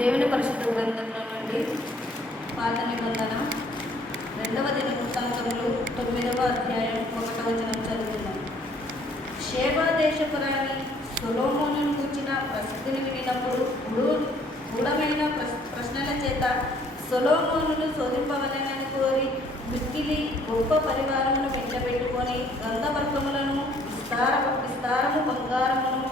దేవుని పరిశుద్ధ గ్రంథంలో నుండి పాత నిబంధన 2వ దినవృత్తాంతములు 9వ అధ్యాయం 1వ వచనం చదువుతున్నాం. షేబా దేశపురాణి సొలొమోనును కూర్చిన ప్రసిద్ధిని వినినప్పుడు గూఢమైన ప్రశ్నల చేత సొలొమోనును శోధింపవలెనని కోరి మిక్కిలి గొప్ప పరివారమును వెంటబెట్టుకొని గంధవర్గములను విస్తారము బంగారమును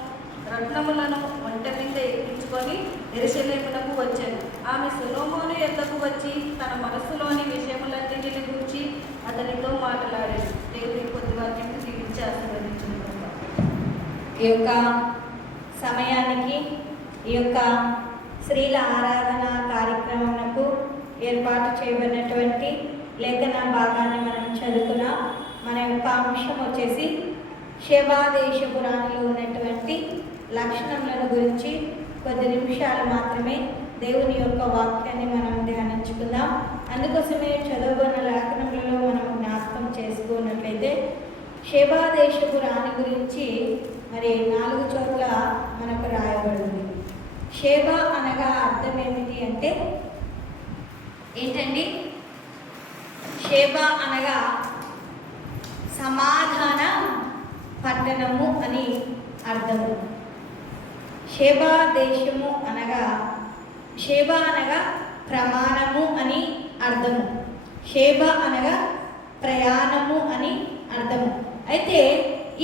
రత్నములను వంట మీద ఎక్కించుకొని యెరూషలేమునకు వచ్చాను. ఆమె సొలొమోను యొద్దకు వచ్చి తన మనస్సులోని విషయములన్నిటిని గురించి అతనితో మాట్లాడాడు. దేవుని కొద్ది వాక్యం దీవించి ఆశీర్వదించుకుంటున్నాం. ఈ యొక్క సమయానికి ఈ యొక్క స్త్రీల ఆరాధన కార్యక్రమమునకు ఏర్పాటు చేయబడినటువంటి లేఖన భాగాన్ని మనం చదువుకున్నాం. మన యొక్క అంశం వచ్చేసి షేబా దేశపు రాణిలో ఉన్నటువంటి లక్షణములను గురించి కొద్ది నిమిషాలు మాత్రమే దేవుని యొక్క వాక్యాన్ని మనం ధ్యానించుకుందాం. అందుకోసమే చదవబడిన లేఖనములలో మనం జ్ఞాపకం చేసుకున్నట్లయితే షేబా దేశపు రాణి గురించి మరి 4 చోట్ల మనకు రాయబడింది. షేబా అనగా అర్థం ఏమిటి అంటే ఏంటండి? షేబా అనగా సమాధాన పట్టణము అని అర్థము. షేబా దేశము అనగా షేబా అనగా ప్రమాణము అని అర్థము. షేబా అనగా ప్రయాణము అని అర్థము. అయితే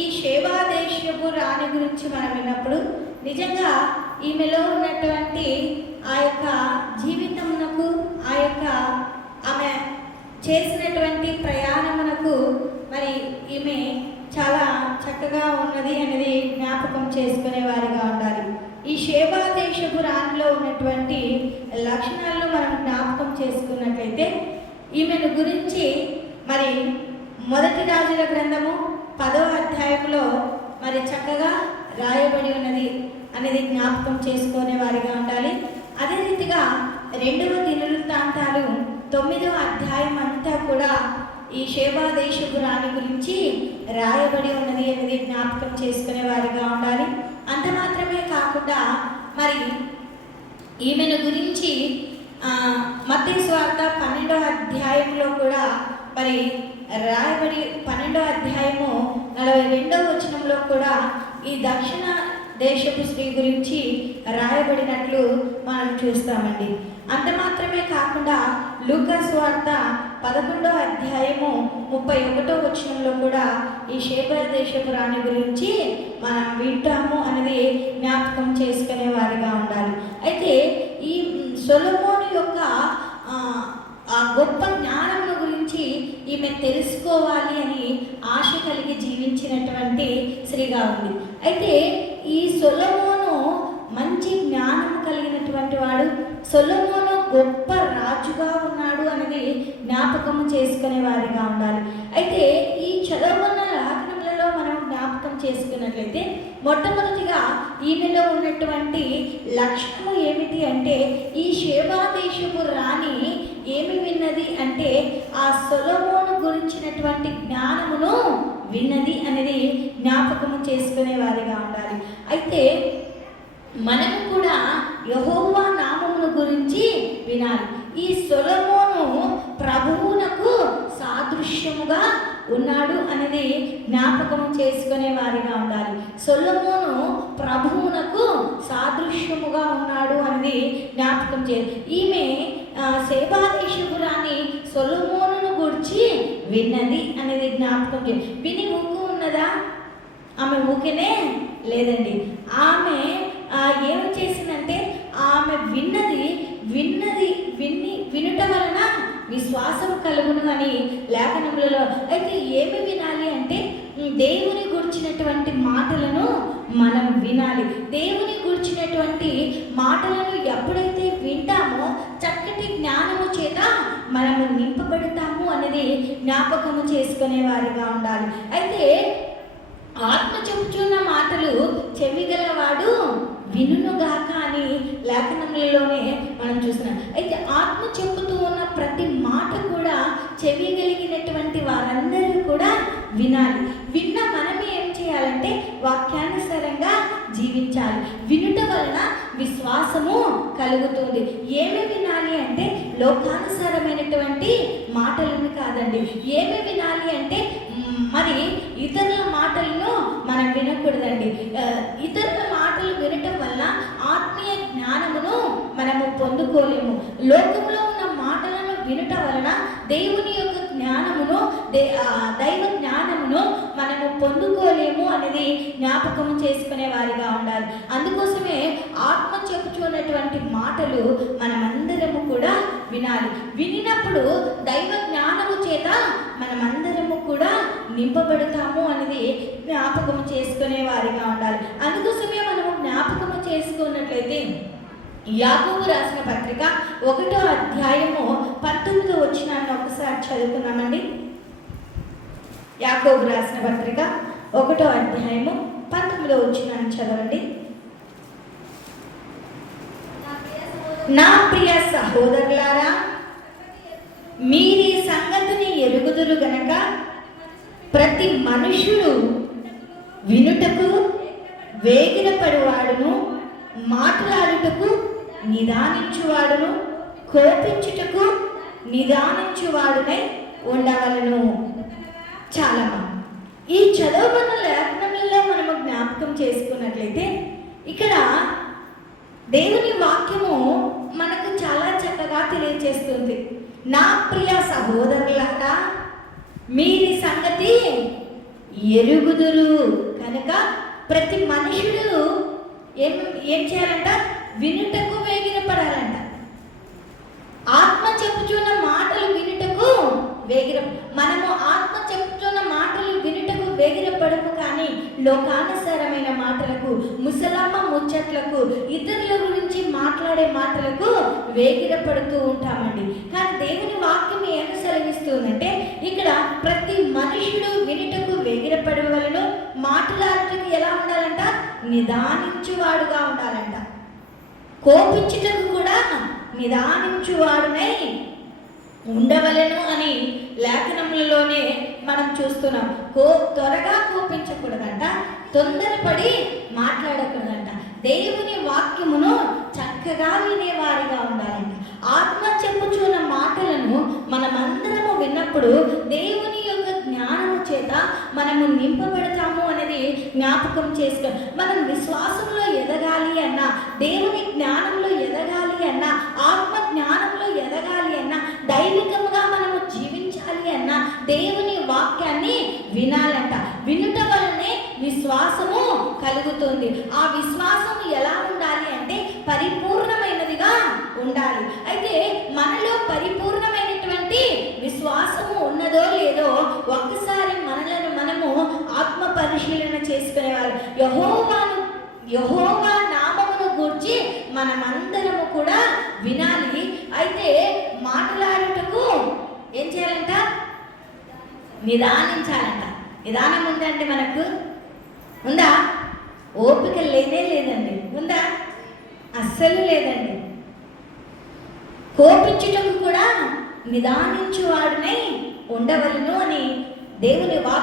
ఈ షేబా దేశపు రాణి గురించి మనం విన్నప్పుడు నిజంగా ఈమెలో ఉన్నటువంటి ఆ యొక్క జీవితమునకు ఆ యొక్క ఆమె చేసినటువంటి ప్రయాణమునకు మరి ఈమె చాలా చక్కగా ఉన్నది అనేది జ్ఞాపకం చేసుకునే వారిగా ఉండాలి. ఈ షేబా దేశపు రాణిలో ఉన్నటువంటి లక్షణాలను మనం జ్ఞాపకం చేసుకున్నట్లయితే ఈమెను గురించి మరి 1 రాజుల గ్రంథము 10వ అధ్యాయంలో మరి చక్కగా రాయబడి ఉన్నది అనేది జ్ఞాపకం చేసుకునే వారిగా ఉండాలి. అదే రీతిగా 2వ దినవృత్తాంతాలు 9వ అధ్యాయం అంతా కూడా ఈ షేబా దేశపు రాణి గురించి రాయబడి ఉన్నది అనేది జ్ఞాపకం చేసుకునే వారిగా ఉండాలి. అంత మాత్రమే కాకుండా మరి ఈమెను గురించి మత్తయి సువార్త 12వ అధ్యాయంలో కూడా మరి రాయబడి 12వ అధ్యాయము 42వ వచనంలో కూడా ఈ దక్షిణ దేశపు స్త్రీ గురించి రాయబడినట్లు మనం చూస్తామండి. అంత మాత్రమే కాకుండా లూకా సువార్త 11వ అధ్యాయము 31వ వచనంలో కూడా ఈ షేబా దేశపు రాణి గురించి మనం వింటాము అనేది జ్ఞాపకం చేసుకునే వారిగా ఉండాలి. అయితే ఈ సొలొమోను యొక్క ఆ గొప్ప జ్ఞానముల గురించి ఈమె తెలుసుకోవాలి అని ఆశ కలిగి జీవించినటువంటి స్త్రీగా ఉంది. అయితే ఈ సొలొమోను మంచి జ్ఞానం కలిగినటువంటి వాడు. సొలొమోను గొప్ప రాజుగా ఉన్నాడు అనేది జ్ఞాపకం చేసుకునే వారిగా ఉండాలి. అయితే ఈ చదవబడిన లేఖనములలో మనం జ్ఞాపకం చేసుకున్నట్లయితే మొట్టమొదటిగా ఈమెలో ఉన్నటువంటి లక్షణము ఏమిటి అంటే ఈ షేబా దేశపు రాణి ఏమి విన్నది అంటే ఆ సొలొమోను గురించినటువంటి జ్ఞానమును విన్నది అనేది జ్ఞాపకము చేసుకునే వారిగా ఉండాలి. అయితే మనము కూడా యెహోవా నామమును గురించి వినాలి. ఈ సొలొమోను ప్రభువునకు సాదృశ్యముగా ఉన్నాడు అనేది జ్ఞాపకం చేసుకునే వారిగా ఉండాలి. సొలొమోను ప్రభువునకు సాదృశ్యముగా ఉన్నాడు అనేది జ్ఞాపకం ఈమె షేబా దేశపు రాణి సొలొమోనును గురించి విన్నది అనేది జ్ఞాపకం విని ఊకు ఉన్నదా? ఆమె ఊకేనే లేదండి. ఆమె ఏమి చేసిందంటే ఆమె వినుట వలన విశ్వాసం కలుగును అని లేఖనములలో. అయితే ఏమి వినాలి అంటే దేవుని గురించినటువంటి మాటలను మనం వినాలి. దేవుని గురించినటువంటి మాటలను ఎప్పుడైతే వింటామో చక్కటి జ్ఞానము చేత మనము నింపబడతాము అనేది జ్ఞాపకము చేసుకునే వారిగా ఉండాలి. అయితే ఆత్మ చెప్పుచున్న మాటలు చెవిగలవాడు వినుగాక అని లేఖనములలోనే మనం చూస్తున్నాం. అయితే ఆత్మ చెప్పుతూ ఉన్న ప్రతి మాట కూడా చెవి కలిగినటువంటి వారందరూ కూడా వినాలి. విన్న మనమే ఏం చేయాలంటే వాక్యానుసారంగా జీవించాలి. వినుట వలన విశ్వాసము కలుగుతుంది. ఏమి వినాలి అంటే లోకానుసారమైనటువంటి మాటలను కాదండి. ఏమి వినాలి అంటే మరి ఇతరుల మాటలను మనం వినకూడదండి. ఇతరుల మాటలు వినటం వల్ల ఆత్మీయ జ్ఞానమును మనము పొందుకోలేము. లోకంలో ఉన్న మాటలను వినటం వలన దేవుని యొక్క జ్ఞానమును దైవ జ్ఞానమును మనము పొందుకోలేము అనేది జ్ఞాపకం చేసుకునే వారిగా ఉండాలి. అందుకోసమే ఆత్మ చెప్పుచున్నటువంటి మాటలు మనమందరము కూడా వినాలి. వినినప్పుడు దైవ జ్ఞానము చేత మనమందరము కూడా నింపబడతాము అనేది జ్ఞాపకం చేసుకునే వారిగా ఉండాలి. అందుకోసమే మనము జ్ఞాపకము చేసుకున్నట్లయితే యాకోబు రాసిన పత్రిక 1వ అధ్యాయము 19వ వచనాన్ని ఒకసారి చదువుకున్నామండి. యాకోబు రాసిన పత్రిక 1వ అధ్యాయము 19వ వచనాన్ని చదవండి. నా ప్రియ సహోదరులారా, మీరీ సంగతిని ఎరుగుదురు గనక ప్రతి మనుషుడు వినుటకు వేగిరపడువాడును, మాట్లాడుటకు నిదానించువాడును, కోపించుటకు నిదానించువాడునై ఉండవలను. చాలా ఈ చదవబడిన లేఖనంలో మనము జ్ఞాపకం చేసుకున్నట్లయితే ఇక్కడ దేవుని వాక్యము మనకు చాలా చక్కగా తెలియజేస్తుంది. నా ప్రియ సహోదరులారా, మీరి సంగతి ఎరుగుదురు కనుక ప్రతి మనుషుడు ఏం చేయాలంట? వినుటకు వేగిరపడాలంట. ఆత్మ చెప్పుచున్న మాటలు వినుటకు మనము ఆత్మ చెప్పుచున్న మాటలు వినుటకు వేగిరపడము, కానీ లోకానుసారమైన మాటలకు, ముసలమ్మ ముచ్చట్లకు, ఇతరుల గురించి మాట్లాడే మాటలకు వేగిరపడుతూ ఉంటామండి. కానీ దేవుని వాక్యం ఏం సెలవిస్తుందంటే ఇక్కడ ప్రతి మనుషుడు వినుటకు వేగిరపడవలను, మాట్లాడటకు ఎలా ఉండాలంట? నిదానించువాడుగా ఉండాలంట. కోపించుటకు కూడా నిదానించువాడునై ఉండవలను అని లేఖనములలోనే మనం చూస్తున్నాం. త్వరగా కోపించకూడదంట, తొందరపడి మాట్లాడకూడదంట. దేవుని వాక్యమును చక్కగా వినేవారిగా ఉండాలంట. ఆత్మ చెప్పుచున్న మాటలను మనమందరము విన్నప్పుడు దేవుని యొక్క జ్ఞానము చేత మనము నింపబడతాము అనేది జ్ఞాపకం చేసుకో. మనం విశ్వాసంలో ఎదగాలి అన్నా, దేవుని జ్ఞానంలో ఎదగాలి అన్నా, ఆత్మ జ్ఞానంలో ఎదగాలి అన్నా, దైవికంగా మనము జీవించాలి అన్నా దేవుని వాక్యాన్ని వినాలంట. వినుట వలనే విశ్వాసము కలుగుతుంది. ఆ విశ్వాసము ఎలా ఉండాలి అంటే పరిపూర్ణమైనదిగా ఉండాలి. అయితే మనలో పరిపూర్ణమైనటువంటి విశ్వాసము ఉన్నదో లేదో ఒక్కసారి మనము ఆత్మ పరిశీలన చేసుకునేవారు. యెహోవా నామమును గూర్చి మనమందరము కూడా వినాలి. అయితే మాట్లాడుటకు ఏం చేయాలంట? నిదానించాలంట. నిదానం ఉందండి మనకు? ఉందా? ఓపిక లేదండి. ఉందా? అస్సలు లేదండి. కోపించుటకు కూడా నిదానించువాడునై ఉండవలను అని దేవుని వాక్యం